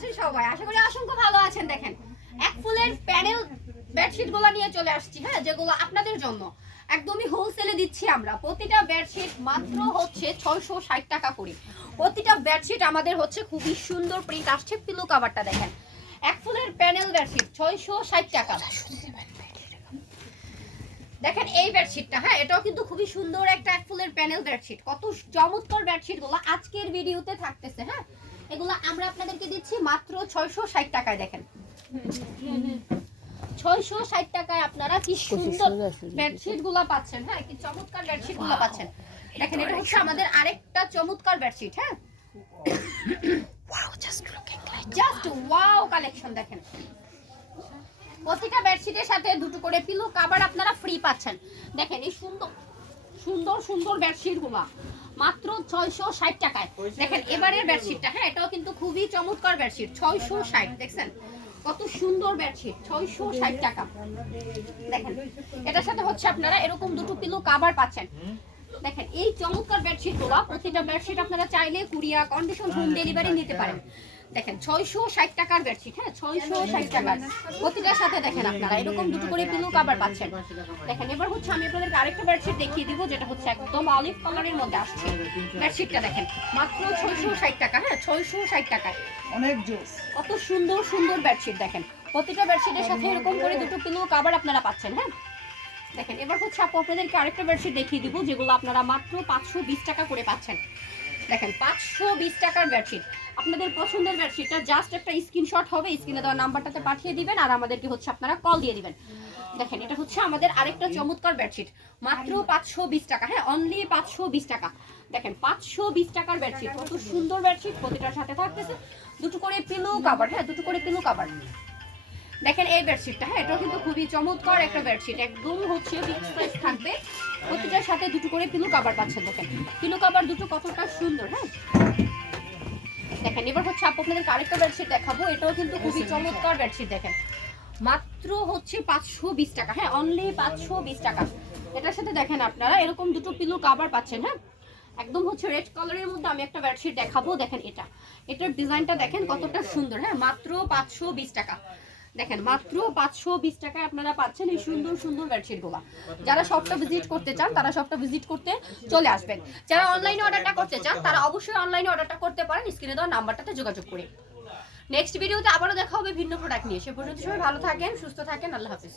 আছেন সবাই? আশা করি অসংখ্য ভালো আছেন। দেখেন এক ফুলের প্যানেল বেডশিট গুলো নিয়ে চলে আসছি, হ্যাঁ, যেগুলো আপনাদের জন্য একদমই হোলসেলে দিচ্ছি আমরা। প্রতিটা বেডশিট মাত্র হচ্ছে 660 টাকা করে। প্রতিটা বেডশিট আমাদের হচ্ছে খুবই সুন্দর প্রিন্ট আসছে। পিলো কভারটা দেখেন, এক ফুলের প্যানেল বেডশিট 660 টাকা। দেখেন এই বেডশিটটা, হ্যাঁ, এটাও কিন্তু খুবই সুন্দর একটা এক ফুলের প্যানেল বেডশিট। কত চমৎকার বেডশিট গুলো আজকের ভিডিওতে থাকতেছে, হ্যাঁ, এগুলো আমরা আপনাদেরকে দিচ্ছি মাত্র 660 টাকায়। দেখেন 660 টাকায় আপনারা কি সুন্দর বেডশিট গুলো পাচ্ছেন, হ্যাঁ, কি চমৎকার বেডশিট গুলো পাচ্ছেন। দেখেন এটা হচ্ছে আমাদের আরেকটা চমৎকার বেডশিট, হ্যাঁ, জাস্ট ওয়াও কালেকশন। দেখেন প্রতিটা বেডশিটের সাথে দুটো করে পিলো কভার আপনারা ফ্রি পাচ্ছেন। দেখেন এই সুন্দর সুন্দর সুন্দর বেডশিট গুলা মাত্র 660 টাকায়। দেখেন এবারের বেডশিটটা, হ্যাঁ, এটাও কিন্তু খুবই চমৎকার বেডশিট। 660, দেখছেন কত সুন্দর বেডশিট, 660 টাকা। দেখেন এটার সাথে হচ্ছে আপনারা এরকম দুটো পিলো কভার পাচ্ছেন। দেখেন এই চমৎকার বেডশিট গুলা, প্রতিটা বেডশিট আপনারা চাইলে কুরিয়ার কন্ডিশন হোম ডেলিভারি নিতে পারেন। দেখেন 660 টাকার বেডশিট, হ্যাঁ, 660 টাকার প্রতিটার সাথে দেখেন আপনারা এরকম দুটো করে পিলো কভার পাচ্ছেন। দেখেন এবার হচ্ছে আমি আপনাদেরকে আরেকটা বেডশিট দেখিয়ে দিব, যেটা হচ্ছে একদম অলিভ কালারের মধ্যে আসছে। বেডশিটটা দেখেন মাত্র 660 টাকা, হ্যাঁ, 660 টাকায়। অনেক জোস, কত সুন্দর সুন্দর বেডশিট। দেখেন প্রতিটা বেডশিটের সাথে এরকম করে দুটো পিলো কভার আপনারা পাচ্ছেন, হ্যাঁ। দেখেন এবার হচ্ছে আপু আপনাদেরকে আরেকটা বেডশিট দেখিয়ে দিব, যেগুলো আপনারা মাত্র 520 টাকা করে পাচ্ছেন। দেখেন 520 টাকার বেডশিট। আপনাদের পছন্দের বেডশিটটা জাস্ট একটা স্ক্রিনশট হবে, স্ক্রিনে দেওয়া নাম্বারটাতে পাঠিয়ে দিবেন, আর আমাদেরকে হচ্ছে আপনারা কল দিয়ে দিবেন। দেখেন এটা হচ্ছে আমাদের আরেকটা চমৎকার বেডশিট, মাত্র 520 টাকা, হ্যাঁ, অনলি 520 টাকা। দেখেন 520 টাকার বেডশিট, কত সুন্দর বেডশিট। প্রতিটার সাথে থাকতেছে দুটো করে পিলো কভার, হ্যাঁ, দুটো করে পিলো কভার। দেখেন এই বেডশিটটা, হ্যাঁ, এটাও কিন্তু খুবই চমৎকার একটা বেডশিট, একদম হচ্ছে বিগ সাইজ থাকবে। প্রতিটার সাথে দুটো করে পিলো কভার পাচ্ছেন। দেখেন পিলো কভার দুটো কতটা সুন্দর, হ্যাঁ। দেখেন এবার হচ্ছে আপনাদেরকে আরেকটা বেডশিট দেখাবো, এটাও কিন্তু খুবই চমৎকার বেডশিট। দেখেন মাত্র হচ্ছে 520 টাকা, হ্যাঁ, অনলি 520 টাকা। এটার সাথে দেখেন আপনারা এরকম দুটো পিলো কভার পাচ্ছেন, হ্যাঁ, একদম হচ্ছে রেড কালারের মধ্যে আমি একটা বেডশিট দেখাবো। দেখেন এটার ডিজাইনটা দেখেন কতটা সুন্দর, হ্যাঁ, মাত্র 520 টাকা। দেখেন মাত্র 520 টাকায় আপনারা পাচ্ছেন এই সুন্দর সুন্দর বেডশিট গুলা। যারা শপটা ভিজিট করতে চান তারা শপটা ভিজিট করতে চলে আসবেন। যারা অনলাইনে অর্ডারটা করতে চান তারা অবশ্যই অনলাইনে অর্ডারটা করতে পারেন স্ক্রিনে দেওয়া নাম্বারটাতে যোগাযোগ করে। নেক্সট ভিডিওতে আবারও দেখা হবে ভিন্ন প্রোডাক্ট নিয়ে। সে পর্যন্ত সবাই ভালো থাকেন, সুস্থ থাকেন, আল্লাহ হাফেজ।